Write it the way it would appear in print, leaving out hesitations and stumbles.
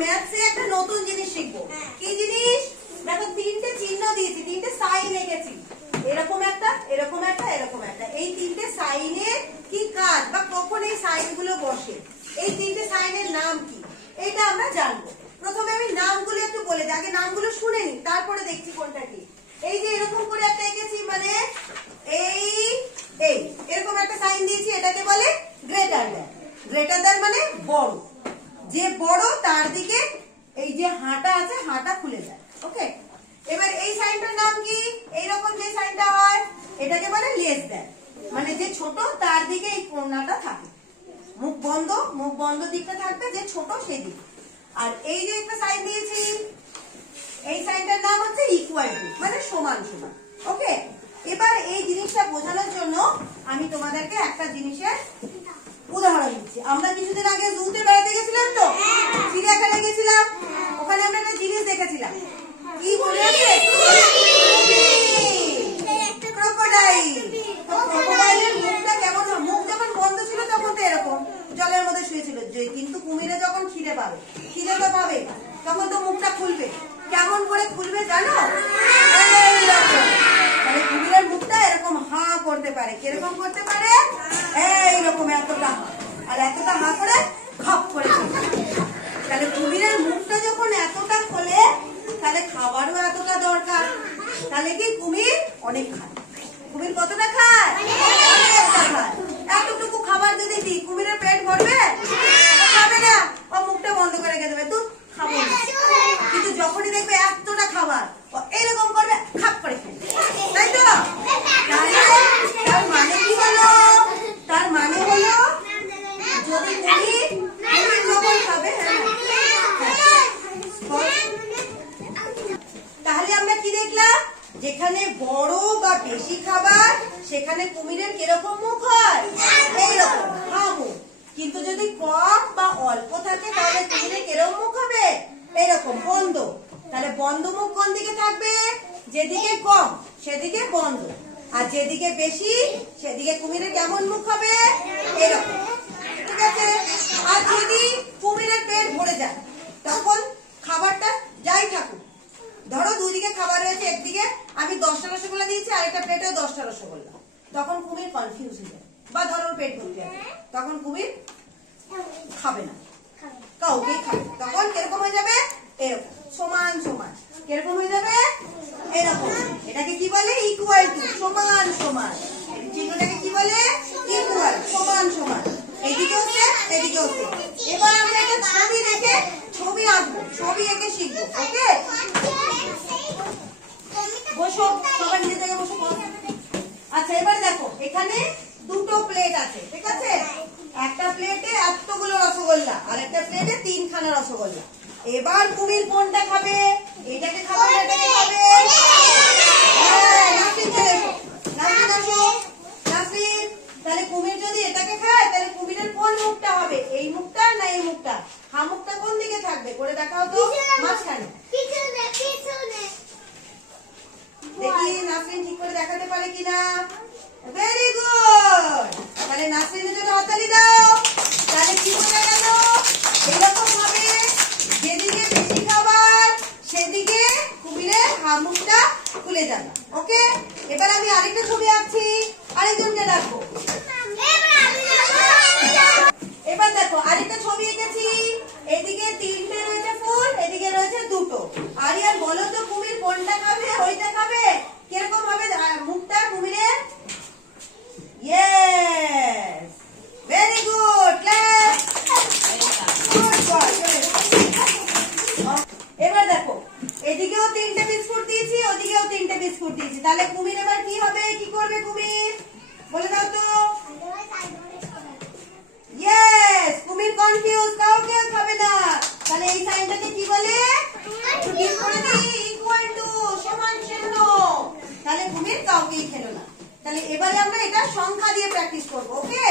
ম্যাথসে একটা নতুন জিনিস শিখবো। কি জিনিস? দেখো তিনটে চিহ্ন দিয়েছি, তিনটে সাইন এঁকেছি, এরকম একটা, এরকম একটা, এরকম একটা। এই তিনটে সাইনের কি কাজ বা কখন এই সাইন গুলো বসে, এই তিনটে সাইনের নাম কি, এটা আমরা জানবো। প্রথমে আমি নামগুলো একটু বলে দিই, আগে নামগুলো শুনে নি, তারপরে দেখছি কোনটা কি। এই যে এরকম করে একটা এঁকেছি, মানে এই এই এরকম একটা সাইন দিয়েছি, এটাকে বলে গ্রেটার দ্যান। গ্রেটার দ্যান মানে বড়, যে বড় তার দিকে এই যে হাঁটা আছে, হাঁটা খুলে যায়। ওকে, এবার এই সাইনটার নাম কি? এইরকম যে সাইনটা হয় এটাকে বলে লেস দ্যান, মানে যে ছোট তার দিকে এই কোণাটা থাকে, মুখ বন্ধ দিকটা থাকবে, যে ছোট সেই দিকে। আর এই যে একটা সাইন দিয়েছি, এই সাইনটার নাম হচ্ছে ইকুয়াল টু, মানে সমান সমান। ওকে, এবার এই জিনিসটা বোঝানোর জন্য আমি তোমাদেরকে একটা জিনিসের উদাহরণ দিচ্ছি। আমরা কিছুদিন আগে জুতে বেড়াতে গেছিলাম, তো চিড়িয়াখানায় গেছিলাম, ওখানে আমরা একটা জিনিস দেখেছিলাম। কি মনে আছে? ক্রোকোডাইল। ক্রোকোডাইলের মুখটা কেমন? মুখ যখন বন্ধ ছিল তখন তো এরকম জলের মধ্যে শুয়েছিল, যে কিন্তু কুমিরে যখন খিদে পাবে, খিদে তো পাবে, তখন তো মুখটা খুলবে। কেমন করে খুলবে জানো? মানে কুমিরের মুখটা এরকম হা করতে পারে। কিরকম করতে পারে? এইরকম এতটা হা, আর এতটা হা করে খপ করে। তাহলে কুমিরের মুখটা যখন এতটা খোলে, তাহলে খাবারও এতটা দরকার। তাহলে কি কুমির অনেক খায়। কুমির কতটা খায়? অনেকটা খায়। এতটুকু খাবার যদি দিই, কুমিরের পেট ভরবে? খাবে না, ও মুখটা বন্ধ করে রেখে দেবে, তুই খাবো না। কিন্তু যখনই দেখবে এতটা খাবার, ও এইরকম করবে, খাপ করে খাবে, তাই তো? তার মানে কি হলো? তার মানে হলো যদি কুমির যখন খাবে, তাহলে আমরা কি দেখলাম? যেখানে বড় বা বেশি খাবার, সেখানে কুমিরের কিরকম মুখ হয়? এইরকম হা মুখ। কিন্তু যদি কম বা অল্প থাকে, তাহলে কুমিরের কিরকম মুখ হবে? এইরকম বন্ধ। তাহলে বন্ধ মুখ কোন দিকে থাকবে? যেদিকে কম সেদিকে বন্ধ, আর যেদিকে বেশি সেদিকে কুমিরের কেমন মুখ হবে? এরকম। ঠিক আছে? আর যদি কুমিরের পেট ভরে যায়, তখন খাবারটা যাই থাকুক, ধরো দুই দিকে খাবার রয়েছে, একদিকে আমি 10টা রসগোল্লা দিয়েছি, আর একটা প্লেটেও 10টা রসগোল্লা, তখন কুমির কনফিউজ হয়ে যাবে, বা ধরো পেট ভর্তি আছে, তখন কুমির খাবে না, কাউকে খাবে। তখন কিরকম হয়ে যাবে? এরকম সমান সমান। কিরকম হয়ে যাবে? এরকম। এটাকে কি বলে? ইকুয়াল টু, সমান সমান। চিহ্নটাকে কি বলে? ইকুয়াল, সমান সমান। এদিকেও সেম, এদিকেও সেম। এবার আমরা একটা ছবি দেখে ছবি আঁকবো, ছবি এঁকে শিখবো। ওকে, বসো, সবাই নিজে থেকে বসো। আচ্ছা, এবার দেখো এখানে দুটো প্লেট আছে, ঠিক আছে? একটা প্লেটে এতগুলো রসগোল্লা, আর একটা প্লেটে 3খানা রসগোল্লা। এবার কুমির কোনটা খাবে? এটাকে খাবে, এটাকে খাবে? নাসরিন চলে এসো, নাসরিন আসো, নাসরিন। তাহলে কুমির যদি এটাকে খায়, তাহলে কুমিরের কোন মুখটা হবে? এই মুখটা না এই মুখটা? হা মুখটা কোন দিকে থাকবে? করে দেখাও তো। মাঝখানে। দেখি নাসরিন ঠিক করে দেখাতে পারে কিনা। Very good. তাহলে নাসরিনের জন্য হাততালি দাও। তাহলে কি বোঝা গেল? এরকম ভাবে যেদিকে বেশি খাবার, সেদিকে কুমিরের হা মুখটা খুলে যাবে। ওকে, এবার আমি আরেকটা ছবি আঁকছি, আরেকজনকে ডাকবো। এবার দেখো আরেকটা ছবি এঁকেছি, এদিকে 3টে রয়েছে ফুল, এদিকে রয়েছে 2টো। আরিয়ান বলো তো কুমির কোনটা খাবে? ওইটা খাবে? কিরকম হবে মুখটা কুমিরের? Yes, very good, clap. এবার দেখো এদিকেও 3টে বিস্কুট দিয়েছি, ওদিকেও 3টে বিস্কুট দিয়েছি। তাহলে কুমির এবার কি হবে? কি করবে কুমির? বলে দাও তো। ইয়েস, কুমির কনফিউজ, কাউকে খাবে না। তাহলে এই সাইনটাকে কি বলে? ইকুয়াল টু, সমান চিহ্ন। তাহলে কুমির কাউকেই খেলো না। তাহলে এবারে আমরা এটা সংখ্যা দিয়ে প্র্যাকটিস করবো। ওকে।